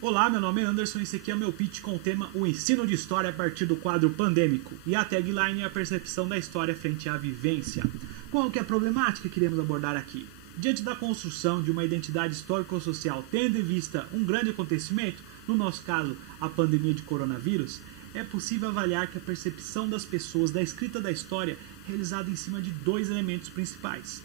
Olá, meu nome é Anderson e esse aqui é o meu pitch com o tema O ensino de história a partir do quadro pandêmico. E a tagline é a percepção da história frente à vivência. Qual que é a problemática que iremos abordar aqui? Diante da construção de uma identidade histórico-social, tendo em vista um grande acontecimento, no nosso caso, a pandemia de coronavírus, é possível avaliar que a percepção das pessoas da escrita da história é realizada em cima de dois elementos principais.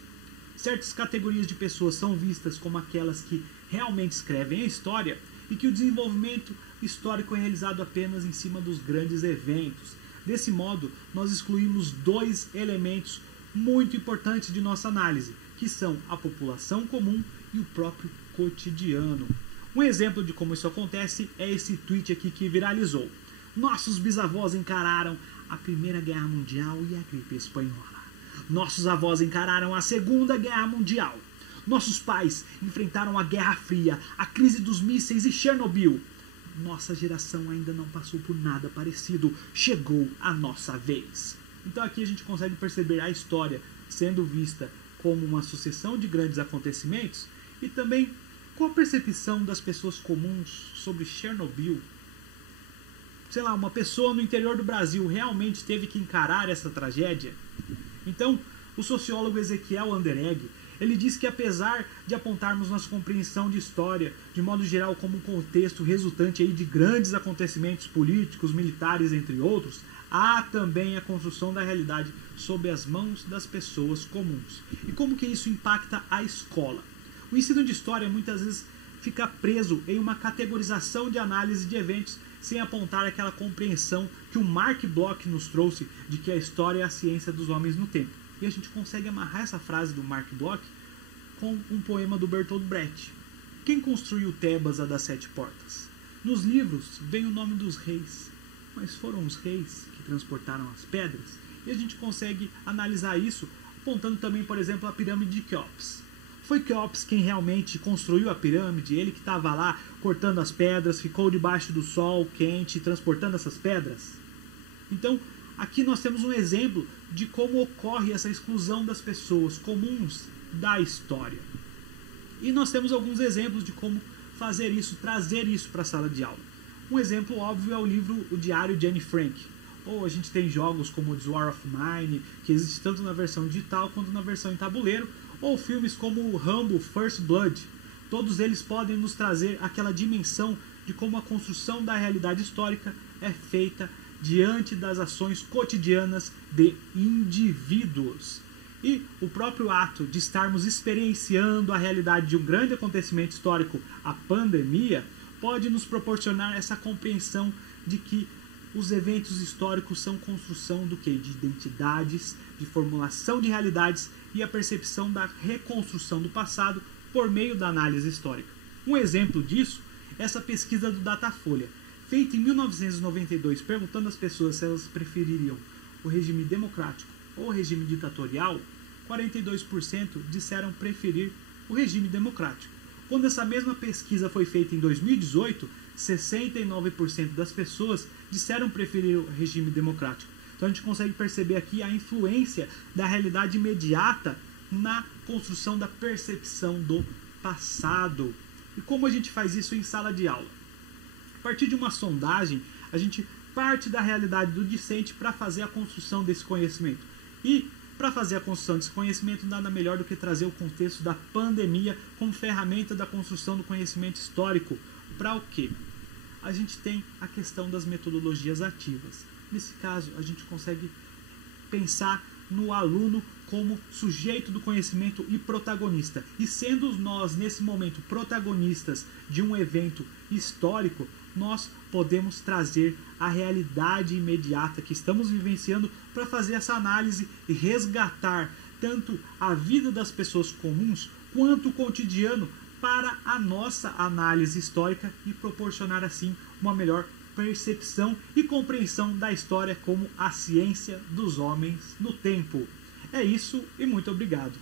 Certas categorias de pessoas são vistas como aquelas que realmente escrevem a história e que o desenvolvimento histórico é realizado apenas em cima dos grandes eventos. Desse modo, nós excluímos dois elementos muito importantes de nossa análise, que são a população comum e o próprio cotidiano. Um exemplo de como isso acontece é esse tweet aqui que viralizou. Nossos bisavós encararam a Primeira Guerra Mundial e a gripe espanhola. Nossos avós encararam a Segunda Guerra Mundial. Nossos pais enfrentaram a Guerra Fria, a crise dos mísseis e Chernobyl. Nossa geração ainda não passou por nada parecido. Chegou a nossa vez. Então aqui a gente consegue perceber a história sendo vista como uma sucessão de grandes acontecimentos e também com a percepção das pessoas comuns sobre Chernobyl. Sei lá, uma pessoa no interior do Brasil realmente teve que encarar essa tragédia? Então, o sociólogo Ezequiel Anderegg, ele diz que apesar de apontarmos nossa compreensão de história, de modo geral, como um contexto resultante aí de grandes acontecimentos políticos, militares, entre outros, há também a construção da realidade sob as mãos das pessoas comuns. E como que isso impacta a escola? O ensino de história muitas vezes fica preso em uma categorização de análise de eventos sem apontar aquela compreensão que o Mark Bloch nos trouxe de que a história é a ciência dos homens no tempo. E a gente consegue amarrar essa frase do Mark Bloch com um poema do Bertolt Brecht. Quem construiu Tebas, a das sete portas? Nos livros vem o nome dos reis, mas foram os reis que transportaram as pedras. E a gente consegue analisar isso apontando também, por exemplo, a pirâmide de Quéops. Foi Quéops quem realmente construiu a pirâmide? Ele que estava lá cortando as pedras, ficou debaixo do sol quente, transportando essas pedras? Então, aqui nós temos um exemplo de como ocorre essa exclusão das pessoas comuns da história. E nós temos alguns exemplos de como fazer isso, trazer isso para a sala de aula. Um exemplo óbvio é o livro O Diário de Anne Frank. Ou a gente tem jogos como The War of Mine, que existe tanto na versão digital quanto na versão em tabuleiro, ou filmes como Rambo, First Blood. Todos eles podem nos trazer aquela dimensão de como a construção da realidade histórica é feita diante das ações cotidianas de indivíduos. E o próprio ato de estarmos experienciando a realidade de um grande acontecimento histórico, a pandemia, pode nos proporcionar essa compreensão de que os eventos históricos são construção do quê? De identidades, de formulação de realidades e a percepção da reconstrução do passado por meio da análise histórica. Um exemplo disso é essa pesquisa do Datafolha, feita em 1992, perguntando às pessoas se elas prefeririam o regime democrático ou o regime ditatorial. 42% disseram preferir o regime democrático. Quando essa mesma pesquisa foi feita em 2018, 69% das pessoas disseram preferir o regime democrático. Então a gente consegue perceber aqui a influência da realidade imediata na construção da percepção do passado. E como a gente faz isso em sala de aula? A partir de uma sondagem, a gente parte da realidade do discente para fazer a construção desse conhecimento. E para fazer a construção desse conhecimento, nada melhor do que trazer o contexto da pandemia como ferramenta da construção do conhecimento histórico. Para o quê? A gente tem a questão das metodologias ativas. Nesse caso, a gente consegue pensar no aluno como sujeito do conhecimento e protagonista. E sendo nós, nesse momento, protagonistas de um evento histórico, nós podemos trazer a realidade imediata que estamos vivenciando para fazer essa análise e resgatar tanto a vida das pessoas comuns quanto o cotidiano para a nossa análise histórica e proporcionar assim uma melhor percepção e compreensão da história como a ciência dos homens no tempo. É isso e muito obrigado.